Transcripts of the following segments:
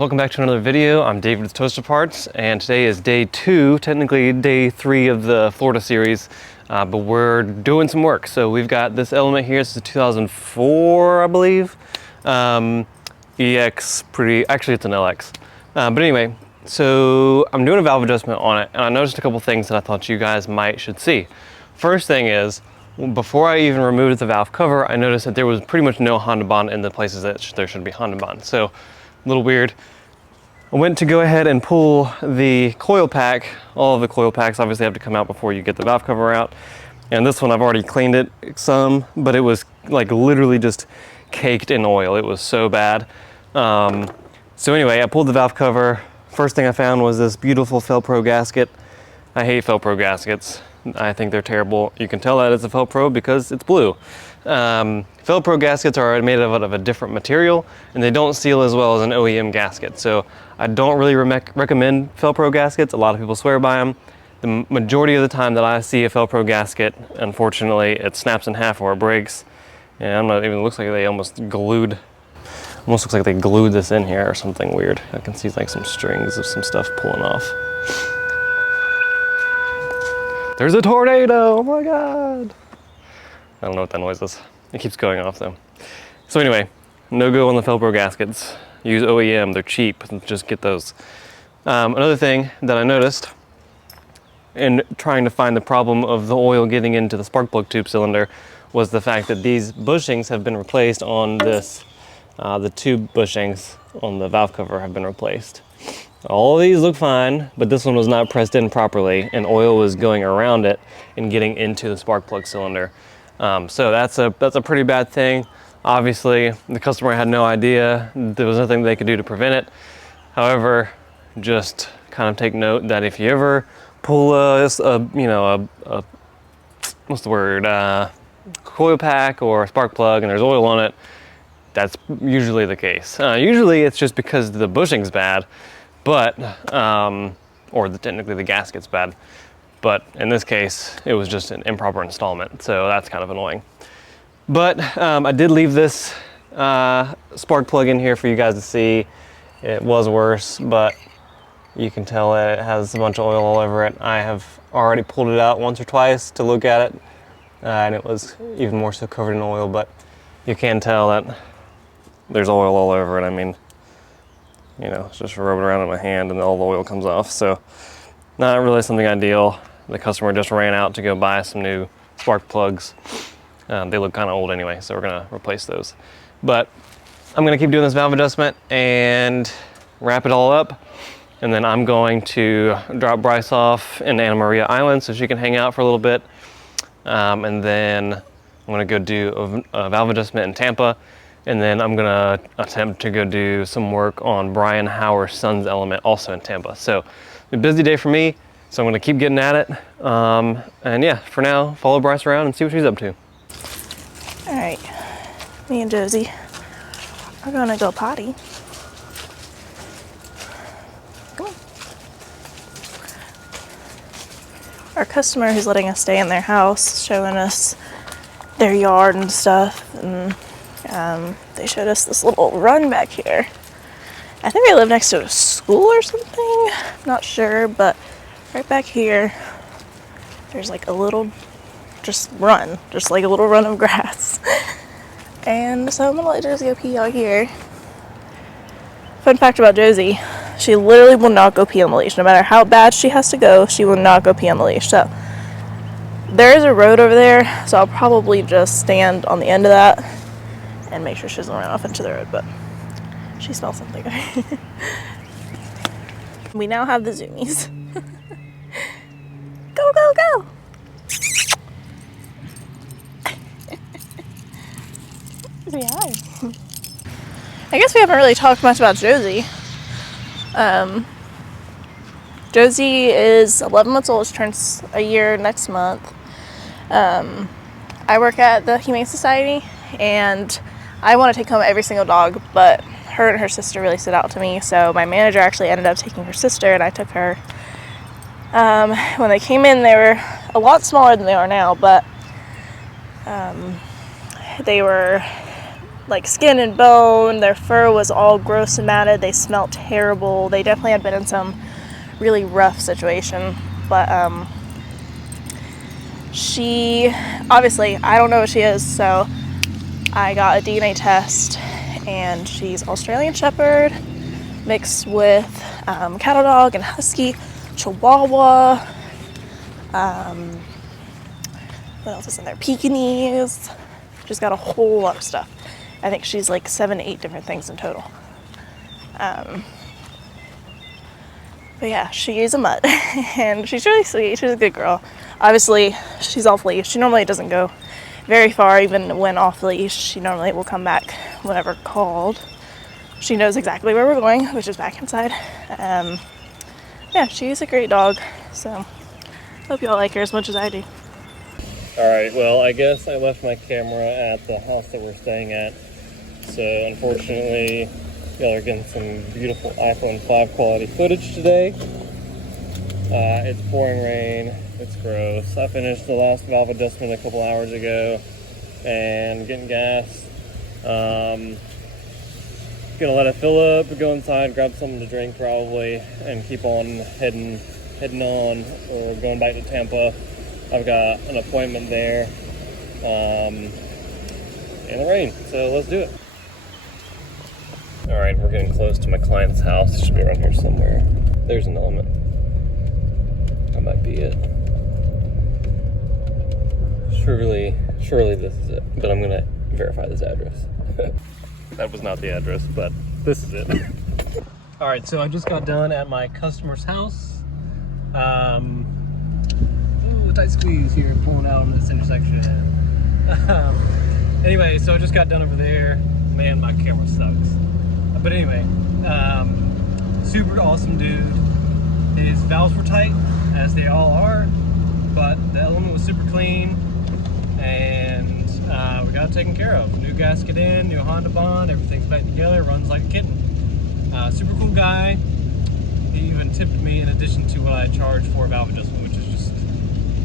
Welcome back to another video. I'm David with Toaster Parts, and today is day 2, technically day 3 of the Florida series, but we're doing some work. So we've got this element here. This is a 2004, I believe. EX, actually it's an LX. But anyway, so I'm doing a valve adjustment on it, and I noticed a couple things that I thought you guys should see. First thing is, before I even removed the valve cover, I noticed that there was pretty much no Honda bond in the places that there should be Honda bond. So a little weird. I went to go ahead and pull the coil pack. All of the coil packs obviously have to come out before you get the valve cover out. And this one I've already cleaned it some, but it was like literally just caked in oil. It was so bad. So anyway, I pulled the valve cover. First thing I found was this beautiful Felpro gasket. I hate Felpro gaskets. I think they're terrible. You can tell that it's a Felpro because it's blue. Felpro gaskets are made out of a different material, and they don't seal as well as an OEM gasket. So I don't really recommend Felpro gaskets. A lot of people swear by them. The majority of the time that I see a Felpro gasket, unfortunately, it snaps in half or it breaks. And I'm not even, it looks like they almost looks like they glued this in here or something weird. I can see like some strings of some stuff pulling off. There's a tornado, oh my God. I don't know what that noise is. It keeps going off though. So anyway, no go on the Felpro gaskets. Use OEM, they're cheap, just get those. Another thing that I noticed in trying to find the problem of the oil getting into the spark plug tube cylinder was the fact that these bushings have been replaced on this, the tube bushings on the valve cover have been replaced. All of these look fine, but this one was not pressed in properly and oil was going around it and getting into the spark plug cylinder. So that's a pretty bad thing. Obviously, the customer had no idea. There was nothing they could do to prevent it. However, just kind of take note that if you ever pull what's the word, coil pack or a spark plug and there's oil on it, that's usually the case. Usually it's just because the bushing's bad, but, technically the gasket's bad. But in this case, it was just an improper installment, so that's kind of annoying. But I did leave this spark plug in here for you guys to see. It was worse, but you can tell it has a bunch of oil all over it. I have already pulled it out once or twice to look at it, and it was even more so covered in oil, but you can tell that there's oil all over it. I mean, you know, it's just rubbing around in my hand and all the oil comes off, so not really something ideal. The customer just ran out to go buy some new spark plugs. They look kind of old anyway, so we're gonna replace those. But I'm gonna keep doing this valve adjustment and wrap it all up. And then I'm going to drop Bryce off in Anna Maria Island so she can hang out for a little bit. And then I'm gonna go do a valve adjustment in Tampa. And then I'm gonna attempt to go do some work on Brian Hauer's son's element also in Tampa. So a busy day for me, so I'm gonna keep getting at it. And yeah, for now, follow Bryce around and see what she's up to. All right, me and Josie are gonna go potty. Come on. Our customer who's letting us stay in their house, showing us their yard and stuff, and they showed us this little run back here. I think they live next to a school or something, I'm not sure, but right back here, there's like a little, just like a little run of grass. And so I'm gonna let Josie go pee out here. Fun fact about Josie, she literally will not go pee on the leash. No matter how bad she has to go, she will not go pee on the leash. So there is a road over there, so I'll probably just stand on the end of that and make sure she doesn't run off into the road, but she smells something. We now have the zoomies. Go, go, go! Say hi. I guess we haven't really talked much about Josie. Josie is 11 months old. She turns a year next month. I work at the Humane Society, and I want to take home every single dog, but her and her sister really stood out to me, so my manager actually ended up taking her sister, and I took her. When they came in, they were a lot smaller than they are now, but they were like skin and bone. Their fur was all gross and matted. They smelled terrible. They definitely had been in some really rough situation. But she, obviously, I don't know what she is, so I got a DNA test, and she's Australian Shepherd mixed with cattle dog and husky, Chihuahua. What else is in there? Pekingese. She's got a whole lot of stuff. I think she's like 7 to 8 different things in total. But yeah, she's a mutt, and she's really sweet. She's a good girl. Obviously, she's off leash. She normally doesn't go very far, even when off leash. She normally will come back whenever called. She knows exactly where we're going, which is back inside. Yeah, she's a great dog. So, hope y'all like her as much as I do. Alright, well, I guess I left my camera at the house that we're staying at. So, unfortunately, y'all are getting some beautiful iPhone 5 quality footage today. It's pouring rain. It's gross. I finished the last valve adjustment a couple hours ago and getting gas. Gonna let it fill up, go inside, grab something to drink probably, and keep on heading on or going back to Tampa. I've got an appointment there in the rain, so let's do it. All right, we're getting close to my client's house. It should be around here somewhere. There's an element. That might be it. Surely this is it, but I'm gonna verify this address. That was not the address, but this is it. All right, so I just got done at my customer's house. Ooh, tight squeeze here, pulling out on this intersection. Anyway, so I just got done over there. Man, my camera sucks. But anyway, super awesome dude. His valves were tight, as they all are, but the element was super clean, and we got it taken care of. New gasket in, new Honda bond, everything's back together, runs like a kitten. Super cool guy. He even tipped me in addition to what I charged for valve adjustment, which is just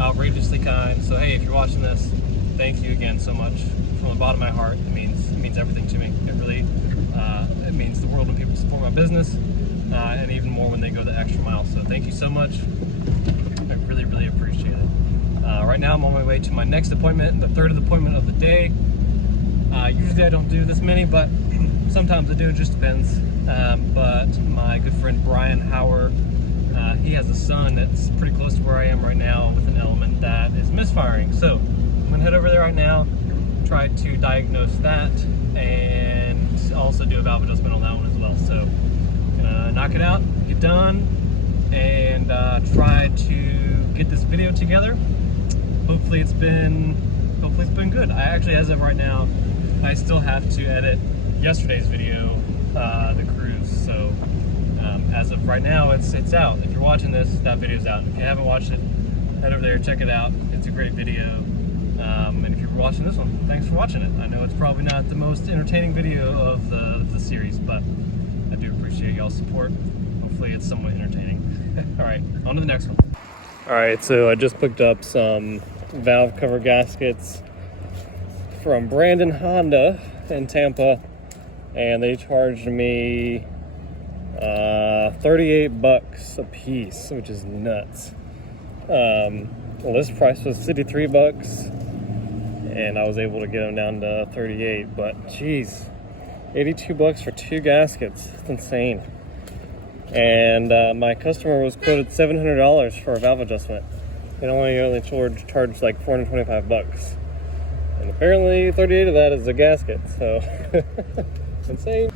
outrageously kind. So hey, if you're watching this, thank you again so much from the bottom of my heart. It means everything to me. It really it means the world when people support my business, and even more when they go the extra mile. So thank you so much. I really appreciate it. Right now I'm on my way to my next appointment, the third appointment of the day. Usually I don't do this many, but sometimes I do. It just depends. But my good friend Brian Howard, he has a son that's pretty close to where I am right now with an element that is misfiring. So I'm gonna head over there right now, try to diagnose that, and also do a valve adjustment on that one as well. So gonna knock it out, get done, and try to get this video together. Hopefully it's been good. I actually, as of right now, I still have to edit yesterday's video, the cruise. So as of right now, it's out. If you're watching this, that video's out. If you haven't watched it, head over there, check it out. It's a great video. And if you're watching this one, thanks for watching it. I know it's probably not the most entertaining video of the series, but I do appreciate y'all's support. Hopefully it's somewhat entertaining. All right, on to the next one. All right, so I just picked up some valve cover gaskets from Brandon Honda in Tampa, and they charged me $38 a piece, which is nuts. Well, this price was $53, and I was able to get them down to 38, but geez, $82 for 2 gaskets. It's insane. And my customer was quoted $700 for a valve adjustment. It only charged like $425, and apparently 38 of that is a gasket. So insane.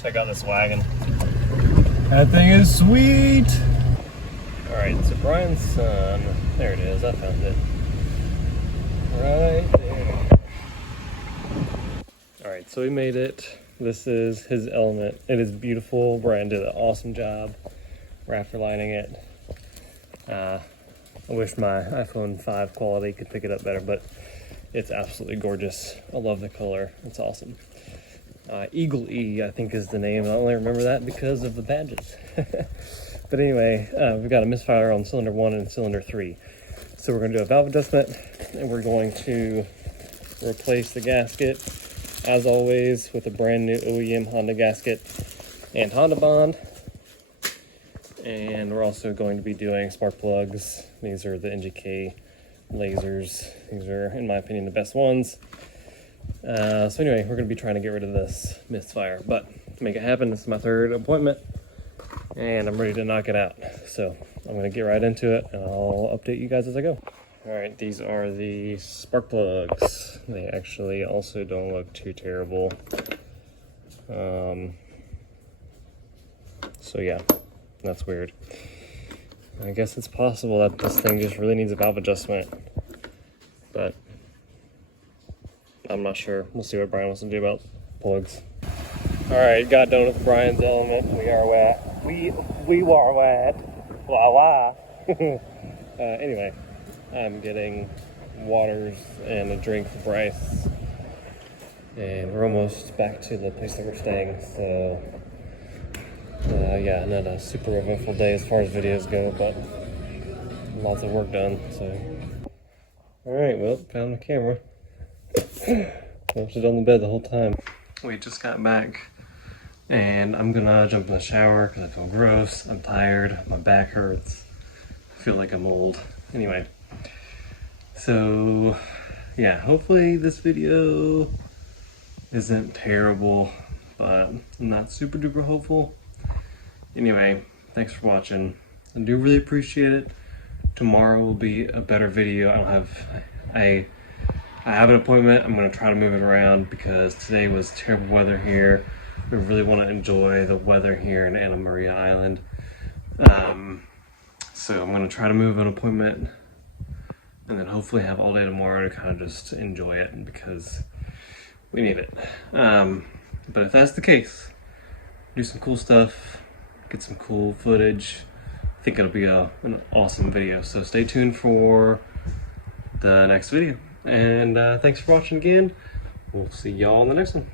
Check out this wagon. That thing is sweet. All right, so Brian's son. There it is. I found it. Right there. All right, so we made it. This is his element. It is beautiful. Brian did an awesome job rafter lining it. I wish my iPhone 5 quality could pick it up better, but it's absolutely gorgeous. I love the color. It's awesome. Eagle E, I think, is the name. I only remember that because of the badges. But anyway, we've got a misfire on cylinder 1 and cylinder 3. So we're gonna do a valve adjustment, and we're going to replace the gasket, as always, with a brand new OEM Honda gasket and Honda bond. And we're also going to be doing spark plugs. These are the NGK lasers. These are, in my opinion, the best ones. So anyway, we're going to be trying to get rid of this misfire. But to make it happen, this is my third appointment, and I'm ready to knock it out. So I'm going to get right into it, and I'll update you guys as I go. All right, these are the spark plugs. They actually also don't look too terrible. So yeah. That's weird. I guess it's possible that this thing just really needs a valve adjustment, but I'm not sure. We'll see what Brian wants to do about plugs. All right, got done with Brian's element. We are wet. We are wet. La la. Anyway, I'm getting waters and a drink for Bryce, and we're almost back to the place that we're staying. So. Yeah, not a super eventful day as far as videos go, but lots of work done, so. All right, well, found the camera. Left it on the bed the whole time. We just got back, and I'm gonna jump in the shower because I feel gross. I'm tired, my back hurts. I feel like I'm old. Anyway, so yeah, hopefully this video isn't terrible, but I'm not super duper hopeful. Anyway, thanks for watching. I do really appreciate it. Tomorrow will be a better video. I have an appointment. I'm gonna try to move it around because today was terrible weather here. We really want to enjoy the weather here in Anna Maria Island. So I'm gonna try to move an appointment and then hopefully have all day tomorrow to kind of just enjoy it because we need it. But if that's the case, do some cool stuff. Get some cool footage. I think it'll be an awesome video. So stay tuned for the next video. And thanks for watching again. We'll see y'all in the next one.